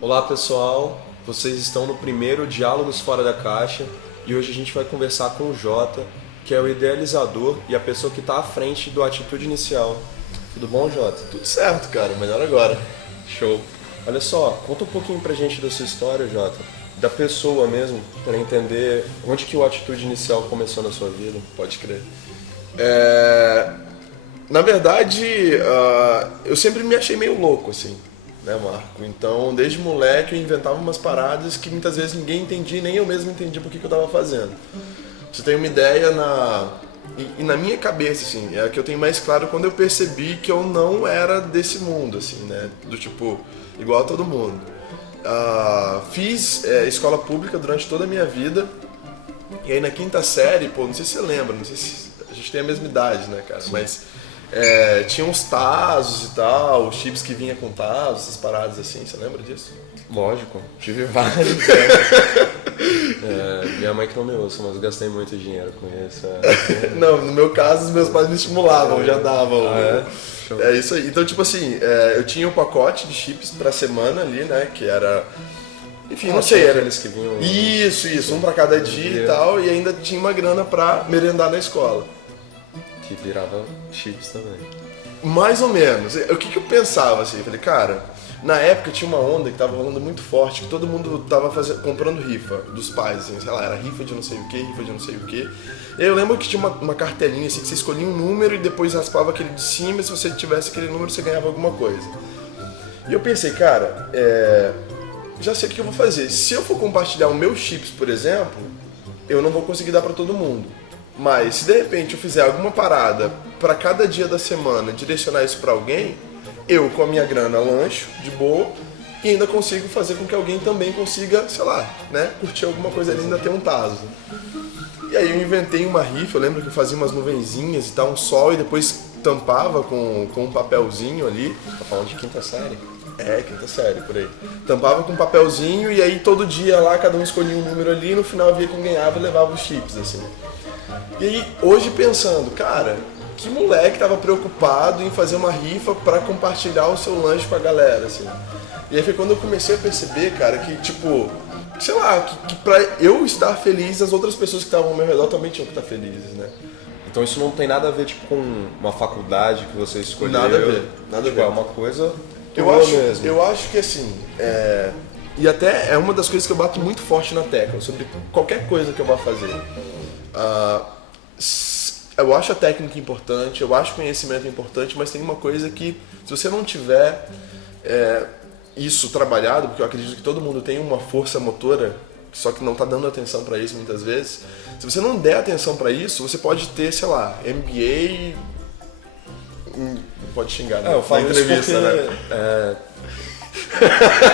Olá pessoal, vocês estão no primeiro Diálogos Fora da Caixa e hoje a gente vai conversar com o Jota, que é o idealizador e a pessoa que está à frente do Atitude Inicial. Tudo bom, Jota? Tudo certo, cara, melhor agora. Show! Olha só, conta um pouquinho pra gente da sua história, Jota, da pessoa mesmo, para entender onde que o Atitude Inicial começou na sua vida. Pode crer. Na verdade, eu sempre me achei meio louco, assim, né, Marco? Então, desde moleque eu inventava umas paradas que muitas vezes ninguém entendia, nem eu mesmo entendia por que eu tava fazendo. Você tem uma ideia e na minha cabeça, assim, é que eu tenho mais claro quando eu percebi que eu não era desse mundo, assim, né? Do tipo, igual a todo mundo. Fiz escola pública durante toda a minha vida. E aí na quinta série, pô, não sei se você lembra, não sei se a gente tem a mesma idade, né, cara? Sim. Mas tinha uns tazos e tal, os chips que vinha com tazos, essas paradas assim, você lembra disso? Lógico, tive vários. Minha mãe que não me ouça, mas eu gastei muito dinheiro com isso. Não, no meu caso, os meus pais me estimulavam, já davam. Show. É isso aí. Então, tipo assim, eu tinha um pacote de chips pra semana ali, né, que era... Enfim, não sei, era eles que vinham... Isso, um pra cada dia e tal, e ainda tinha uma grana pra merendar na escola. Que virava chips também. Mais ou menos. O que eu pensava, assim? Eu falei, cara, na época tinha uma onda que tava rolando muito forte, que todo mundo tava comprando rifa dos pais, assim, sei lá, era rifa de não sei o que, rifa de não sei o que. Eu lembro que tinha uma cartelinha, assim, que você escolhia um número e depois raspava aquele de cima, e se você tivesse aquele número você ganhava alguma coisa. E eu pensei, cara, já sei o que eu vou fazer. Se eu for compartilhar o meu chips, por exemplo, eu não vou conseguir dar pra todo mundo. Mas se de repente eu fizer alguma parada pra cada dia da semana, direcionar isso pra alguém, eu com a minha grana lancho de boa e ainda consigo fazer com que alguém também consiga, sei lá, né, curtir alguma coisa ali e ainda ter um tazo. E aí eu inventei uma rifa, eu lembro que eu fazia umas nuvenzinhas e tal, um sol e depois tampava com um papelzinho ali. Tá falando de quinta série? Quinta série, por aí. Tampava com um papelzinho e aí todo dia lá cada um escolhia um número ali e no final via quem ganhava e levava os chips, assim. E aí, hoje pensando, cara, que moleque tava preocupado em fazer uma rifa pra compartilhar o seu lanche com a galera, assim. E aí foi quando eu comecei a perceber, cara, que tipo, sei lá, que pra eu estar feliz, as outras pessoas que estavam ao meu redor também tinham que estar felizes, né? Então isso não tem nada a ver tipo, com uma faculdade que você escolheu? Nada a ver, nada a ver. É uma coisa eu acho que assim, e até é uma das coisas que eu bato muito forte na tecla, sobre qualquer coisa que eu vá fazer. Eu acho a técnica importante, eu acho o conhecimento importante, mas tem uma coisa que, se você não tiver isso trabalhado, porque eu acredito que todo mundo tem uma força motora, só que não está dando atenção para isso muitas vezes, se você não der atenção para isso, você pode ter, sei lá, MBA... Pode xingar, né? Eu falo entrevista, isso porque, né?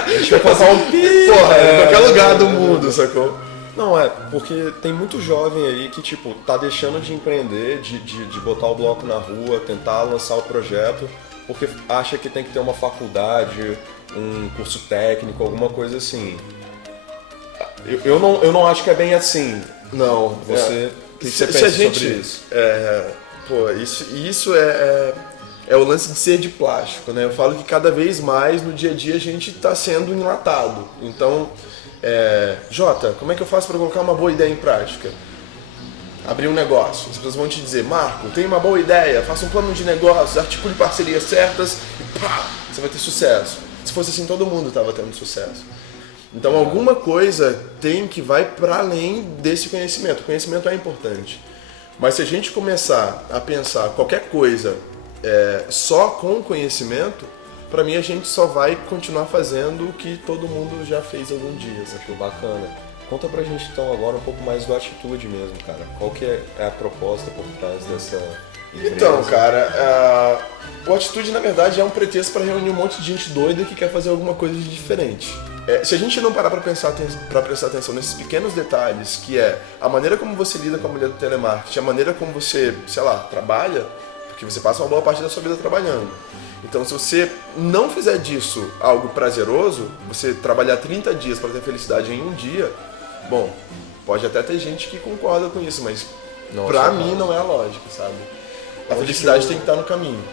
A gente vai passar um porra, em qualquer lugar do mundo, sacou? Não, porque tem muito jovem aí que, tipo, tá deixando de empreender, de botar o bloco na rua, tentar lançar o projeto, porque acha que tem que ter uma faculdade, um curso técnico, alguma coisa assim. Eu não acho que é bem assim. Não. O que você pensa sobre isso? Isso é o lance de ser de plástico, né? Eu falo que cada vez mais no dia a dia a gente está sendo enlatado. Então, Jota, como é que eu faço para colocar uma boa ideia em prática? Abrir um negócio. As pessoas vão te dizer, Marco, tem uma boa ideia, faça um plano de negócio, articule parcerias certas e pá, você vai ter sucesso. Se fosse assim, todo mundo estava tendo sucesso. Então, alguma coisa que vai para além desse conhecimento. O conhecimento é importante. Mas se a gente começar a pensar qualquer coisa só com conhecimento, pra mim a gente só vai continuar fazendo o que todo mundo já fez algum dia. Acho bacana. Conta pra gente então agora um pouco mais do Atitude mesmo, cara. Qual que é a proposta por trás dessa empresa? Então, cara, o Atitude na verdade é um pretexto para reunir um monte de gente doida que quer fazer alguma coisa de diferente. Se a gente não parar para prestar atenção nesses pequenos detalhes, que é a maneira como você lida com a mulher do telemarketing, a maneira como você, sei lá, trabalha, porque você passa uma boa parte da sua vida trabalhando. Então, se você não fizer disso algo prazeroso, você trabalhar 30 dias para ter felicidade em um dia, bom, pode até ter gente que concorda com isso, mas pra mim não é a lógica, sabe? A felicidade tem que estar no caminho.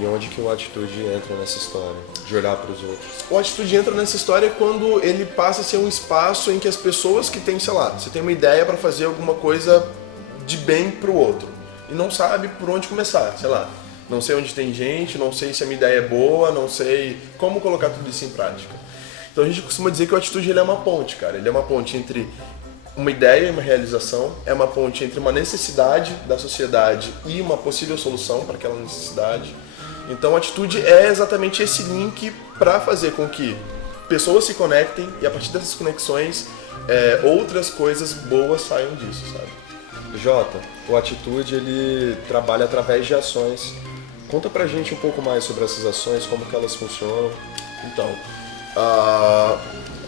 E onde que o Atitude entra nessa história? De olhar para os outros? O Atitude entra nessa história quando ele passa a ser um espaço em que as pessoas que têm, sei lá, você tem uma ideia para fazer alguma coisa de bem pro outro e não sabe por onde começar, sei lá. Não sei onde tem gente, não sei se a minha ideia é boa, não sei como colocar tudo isso em prática. Então a gente costuma dizer que o Atitude ele é uma ponte, cara. Ele é uma ponte entre uma ideia e uma realização, é uma ponte entre uma necessidade da sociedade e uma possível solução para aquela necessidade. Então a Atitude é exatamente esse link para fazer com que pessoas se conectem e a partir dessas conexões outras coisas boas saiam disso, sabe? Jota, o Atitude ele trabalha através de ações. Conta pra gente um pouco mais sobre essas ações, como que elas funcionam. Então,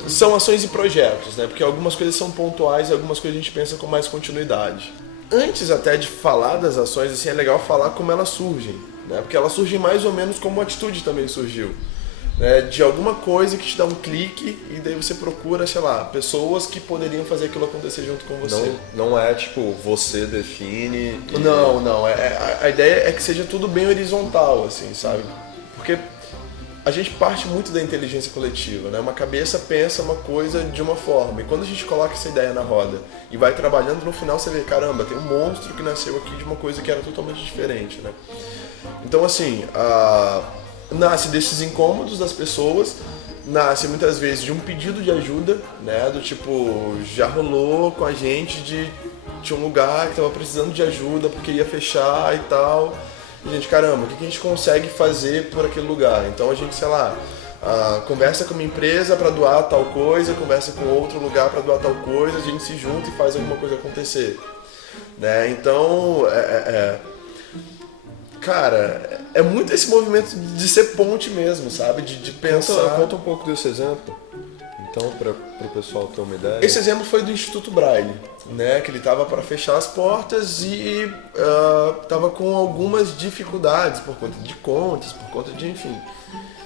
são ações e projetos, né? Porque algumas coisas são pontuais e algumas coisas a gente pensa com mais continuidade. Antes até de falar das ações, assim, é legal falar como elas surgem, né? Porque elas surgem mais ou menos como a Atitude também surgiu. Né? De alguma coisa que te dá um clique e daí você procura, sei lá, pessoas que poderiam fazer aquilo acontecer junto com você. Não é tipo, você define... E... Não. A ideia é que seja tudo bem horizontal, assim, sabe? Porque a gente parte muito da inteligência coletiva, né? Uma cabeça pensa uma coisa de uma forma, e quando a gente coloca essa ideia na roda e vai trabalhando, no final você vê, caramba, tem um monstro que nasceu aqui de uma coisa que era totalmente diferente, né? Então, assim, nasce desses incômodos das pessoas, nasce muitas vezes de um pedido de ajuda, né? Do tipo, já rolou com a gente de um lugar que estava precisando de ajuda porque ia fechar e tal. E, gente, caramba, o que a gente consegue fazer por aquele lugar? Então a gente, sei lá, conversa com uma empresa para doar tal coisa, conversa com outro lugar para doar tal coisa, a gente se junta e faz alguma coisa acontecer. Né? Então, cara, é muito esse movimento de ser ponte mesmo, sabe? De pensar... Conta um pouco desse exemplo, então, para o pessoal ter uma ideia. Esse exemplo foi do Instituto Braille, né? Que ele estava para fechar as portas e estava com algumas dificuldades por conta de contas, por conta de, enfim.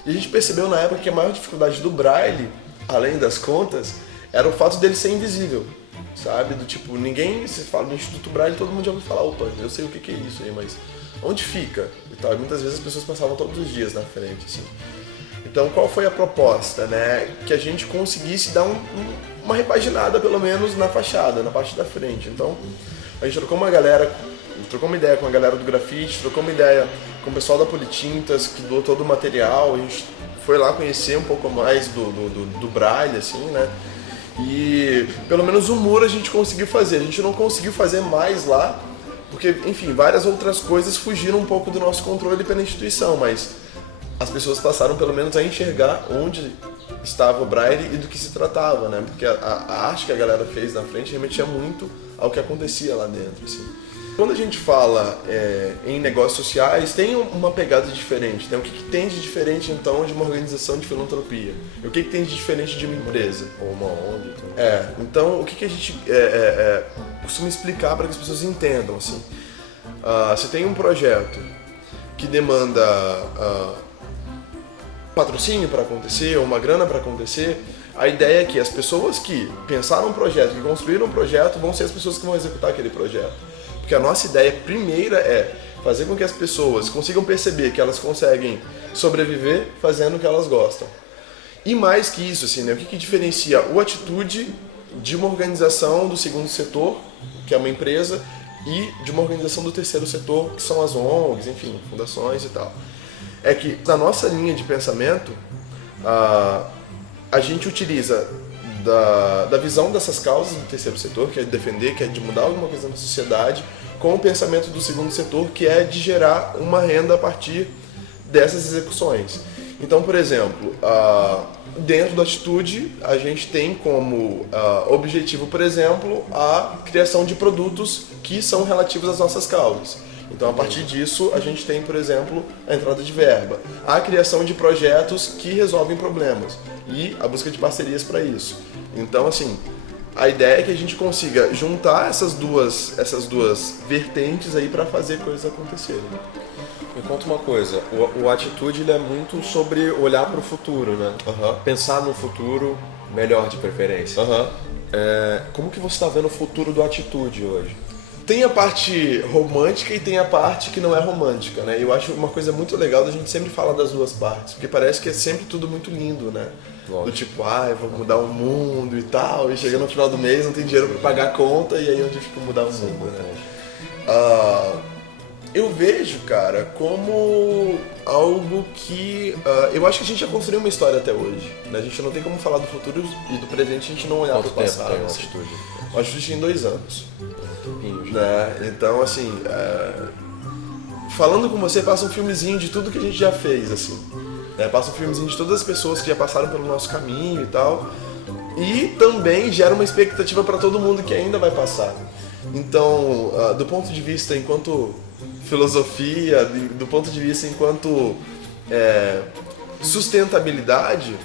E a gente percebeu na época que a maior dificuldade do Braille, além das contas, era o fato dele ser invisível, sabe? Do tipo, ninguém, se fala do Instituto Braille, todo mundo já ouve falar, opa, eu sei o que é isso aí, mas onde fica? E tal. E muitas vezes as pessoas passavam todos os dias na frente, assim. Então, qual foi a proposta, né? Que a gente conseguisse dar uma repaginada, pelo menos, na fachada, na parte da frente. Então, a gente trocou uma ideia com a galera do grafite, trocou uma ideia com o pessoal da Politintas, que doou todo o material, a gente foi lá conhecer um pouco mais do Braille, assim, né? E, pelo menos, o muro a gente conseguiu fazer. A gente não conseguiu fazer mais lá, porque, enfim, várias outras coisas fugiram um pouco do nosso controle pela instituição, mas as pessoas passaram pelo menos a enxergar onde estava o Braille e do que se tratava, né? Porque a arte que a galera fez na frente remetia muito ao que acontecia lá dentro, assim. Quando a gente fala em negócios sociais, tem uma pegada diferente, né? O que tem de diferente, então, de uma organização de filantropia? O que tem de diferente de uma empresa? Ou uma ONG. Então, então o que a gente costuma explicar para que as pessoas entendam, assim? Você tem um projeto que demanda patrocínio para acontecer, ou uma grana para acontecer, a ideia é que as pessoas que pensaram um projeto, que construíram um projeto, vão ser as pessoas que vão executar aquele projeto. Porque a nossa ideia primeira é fazer com que as pessoas consigam perceber que elas conseguem sobreviver fazendo o que elas gostam. E mais que isso, assim, né, o que diferencia o Atitude de uma organização do segundo setor, que é uma empresa, e de uma organização do terceiro setor, que são as ONGs, enfim, fundações e tal. É que na nossa linha de pensamento, a gente utiliza da visão dessas causas do terceiro setor, que é de defender, que é de mudar alguma coisa na sociedade, com o pensamento do segundo setor, que é de gerar uma renda a partir dessas execuções. Então, por exemplo, dentro da Atitude, a gente tem como objetivo, por exemplo, a criação de produtos que são relativos às nossas causas. Então, a partir disso, a gente tem, por exemplo, a entrada de verba, a criação de projetos que resolvem problemas e a busca de parcerias para isso. Então, assim, a ideia é que a gente consiga juntar essas duas vertentes aí para fazer coisas acontecerem. Me conta uma coisa, o Atitude ele é muito sobre olhar para o futuro, né? Pensar no futuro melhor de preferência. Como que você está vendo o futuro do Atitude hoje? tem a parte romântica e tem a parte que não é romântica, né? Eu acho uma coisa muito legal da gente sempre falar das duas partes, porque parece que é sempre tudo muito lindo, né? Lógico. Do tipo, vou mudar o mundo e tal, e chega no final do mês, não tem dinheiro pra pagar a conta, e aí onde fica mudar o mundo, né? Eu vejo, cara, como algo que... eu acho que a gente já construiu uma história até hoje, né? A gente não tem como falar do futuro e do presente a gente não olhar pro passado. Tem Assim. Altitude? O Altitude tem 2 anos. Tempinho, Né? Então, assim, falando com você, passa um filmezinho de tudo que a gente já fez, assim. Né? Passa um filmezinho de todas as pessoas que já passaram pelo nosso caminho e tal. E também gera uma expectativa para todo mundo que ainda vai passar. Então, do ponto de vista enquanto filosofia, do ponto de vista enquanto sustentabilidade,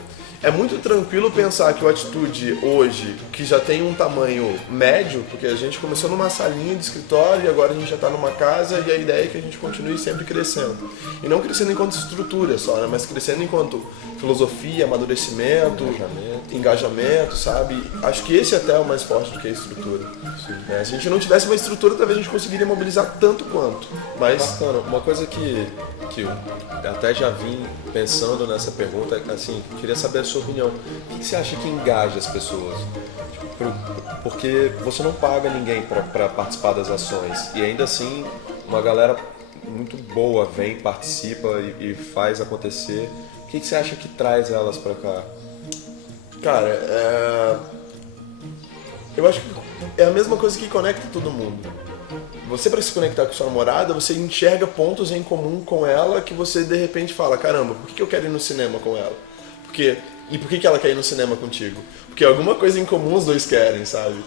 é muito tranquilo pensar que o Atitude hoje, que já tem um tamanho médio, porque a gente começou numa salinha de escritório e agora a gente já está numa casa e a ideia é que a gente continue sempre crescendo. E não crescendo enquanto estrutura só, né? Mas crescendo enquanto filosofia, amadurecimento, engajamento, sabe? Acho que esse até é o mais forte do que a estrutura. Se a gente não tivesse uma estrutura, talvez a gente conseguiria mobilizar tanto quanto. Mas... Bacana. Uma coisa que eu até já vim pensando nessa pergunta, assim, queria saber a sua opinião. O que você acha que engaja as pessoas? Porque você não paga ninguém para participar das ações e ainda assim uma galera muito boa vem, participa e faz acontecer. O que você acha que traz elas para cá? Cara, eu acho que é a mesma coisa que conecta todo mundo. Você, para se conectar com sua namorada, você enxerga pontos em comum com ela que você de repente fala, caramba, por que eu quero ir no cinema com ela? E por que ela quer ir no cinema contigo? Porque alguma coisa em comum os dois querem, sabe?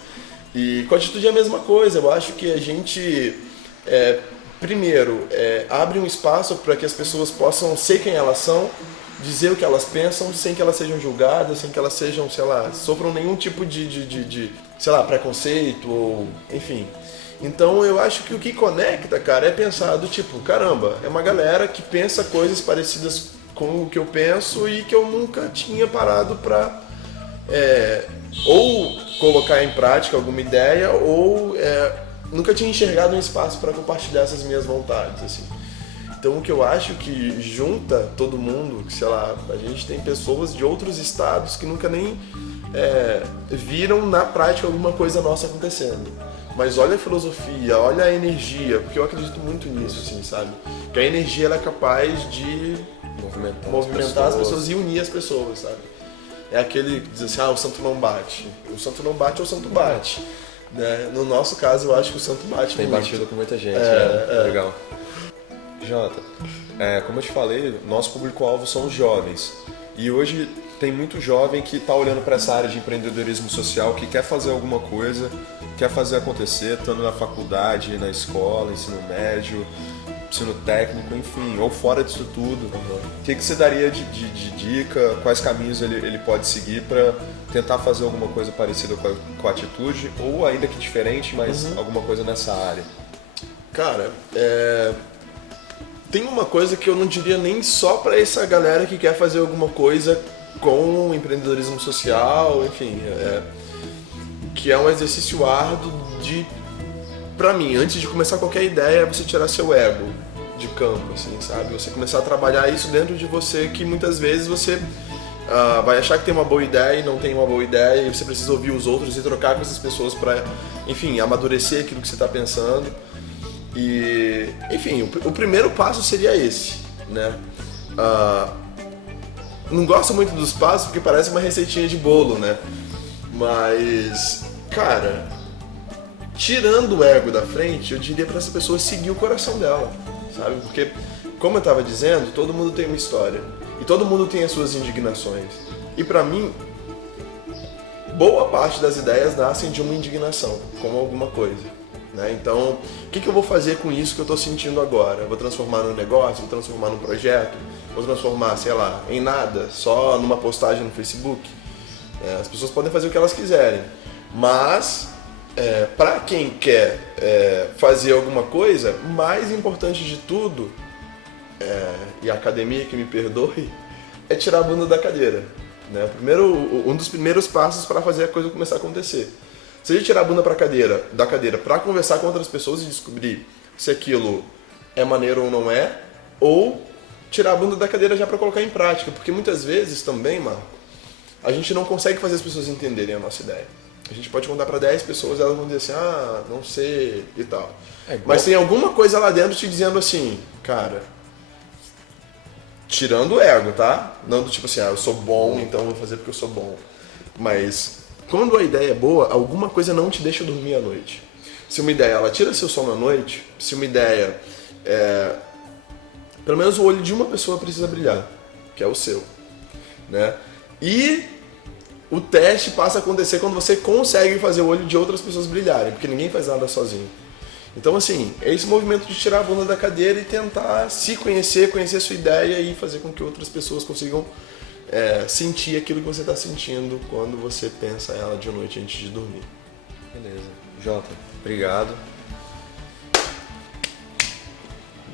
E com a Atitude é a mesma coisa. Eu acho que a gente, primeiro, abre um espaço para que as pessoas possam ser quem elas são, dizer o que elas pensam, sem que elas sejam julgadas, sem que elas sejam, sei lá, sofram nenhum tipo de sei lá, preconceito ou, enfim. Então eu acho que o que conecta, cara, é pensar do tipo, caramba, é uma galera que pensa coisas parecidas com o que eu penso e que eu nunca tinha parado pra ou colocar em prática alguma ideia ou nunca tinha enxergado um espaço para compartilhar essas minhas vontades, assim. Então o que eu acho que junta todo mundo, que sei lá, a gente tem pessoas de outros estados que nunca nem viram na prática alguma coisa nossa acontecendo. Mas olha a filosofia, olha a energia, porque eu acredito muito nisso, assim, sabe? Que a energia ela é capaz de movimentar as pessoas e unir as pessoas, sabe? É aquele que diz assim, o santo não bate. O santo não bate ou o santo bate. Né? No nosso caso, eu acho que o santo bate Tem muito. batido com muita gente, legal. Jota, como eu te falei, nosso público-alvo são os jovens. E hoje tem muito jovem que está olhando para essa área de empreendedorismo social, que quer fazer alguma coisa, quer fazer acontecer, estando na faculdade, na escola, ensino médio, ensino técnico, enfim, ou fora disso tudo. O que você daria de dica, quais caminhos ele pode seguir para tentar fazer alguma coisa parecida com a Atitude, ou ainda que diferente, mas alguma coisa nessa área? Cara, tem uma coisa que eu não diria nem só para essa galera que quer fazer alguma coisa com empreendedorismo social, enfim, que é um exercício árduo pra mim, antes de começar qualquer ideia, você tirar seu ego de campo, assim, sabe? Você começar a trabalhar isso dentro de você, que muitas vezes você vai achar que tem uma boa ideia e não tem uma boa ideia, e você precisa ouvir os outros e trocar com essas pessoas pra, enfim, amadurecer aquilo que você tá pensando. E, enfim, o primeiro passo seria esse, né? Não gosto muito dos passos porque parece uma receitinha de bolo, né? Mas, cara, tirando o ego da frente, eu diria para essa pessoa seguir o coração dela, sabe? Porque, como eu tava dizendo, todo mundo tem uma história e todo mundo tem as suas indignações. E pra mim, boa parte das ideias nascem de uma indignação, como alguma coisa. Né? Então, o que eu vou fazer com isso que eu estou sentindo agora? Eu vou transformar num negócio, vou transformar num projeto, vou transformar, sei lá, em nada, só numa postagem no Facebook? As pessoas podem fazer o que elas quiserem, mas para quem quer fazer alguma coisa, mais importante de tudo, e a academia que me perdoe, é tirar a bunda da cadeira. Né? Um dos primeiros passos para fazer a coisa começar a acontecer. Seja tirar a bunda da cadeira pra conversar com outras pessoas e descobrir se aquilo é maneiro ou não é, ou tirar a bunda da cadeira já pra colocar em prática. Porque muitas vezes também, Marco, a gente não consegue fazer as pessoas entenderem a nossa ideia. A gente pode contar pra 10 pessoas e elas vão dizer assim, ah, não sei e tal. Mas tem alguma coisa lá dentro te dizendo assim, cara, tirando o ego, tá? Não do tipo assim, eu sou bom, então vou fazer porque eu sou bom. Mas quando a ideia é boa, alguma coisa não te deixa dormir à noite. Se uma ideia, ela tira seu sono à noite, se uma ideia, pelo menos o olho de uma pessoa precisa brilhar, que é o seu, né? E o teste passa a acontecer quando você consegue fazer o olho de outras pessoas brilharem, porque ninguém faz nada sozinho. Então, assim, é esse movimento de tirar a bunda da cadeira e tentar se conhecer, conhecer a sua ideia e fazer com que outras pessoas consigam sentir aquilo que você está sentindo quando você pensa ela de noite antes de dormir. Beleza. Jota, obrigado.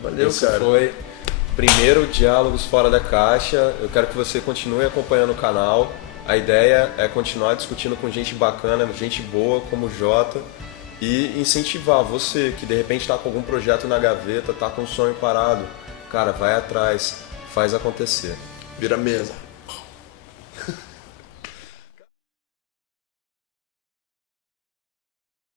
Valeu, Esse cara. foi o primeiro Diálogos Fora da Caixa. Eu quero que você continue acompanhando o canal. A ideia é continuar discutindo com gente bacana, gente boa como o Jota, e incentivar você que de repente está com algum projeto na gaveta, está com um sonho parado. Cara, vai atrás, faz acontecer. Vira mesa.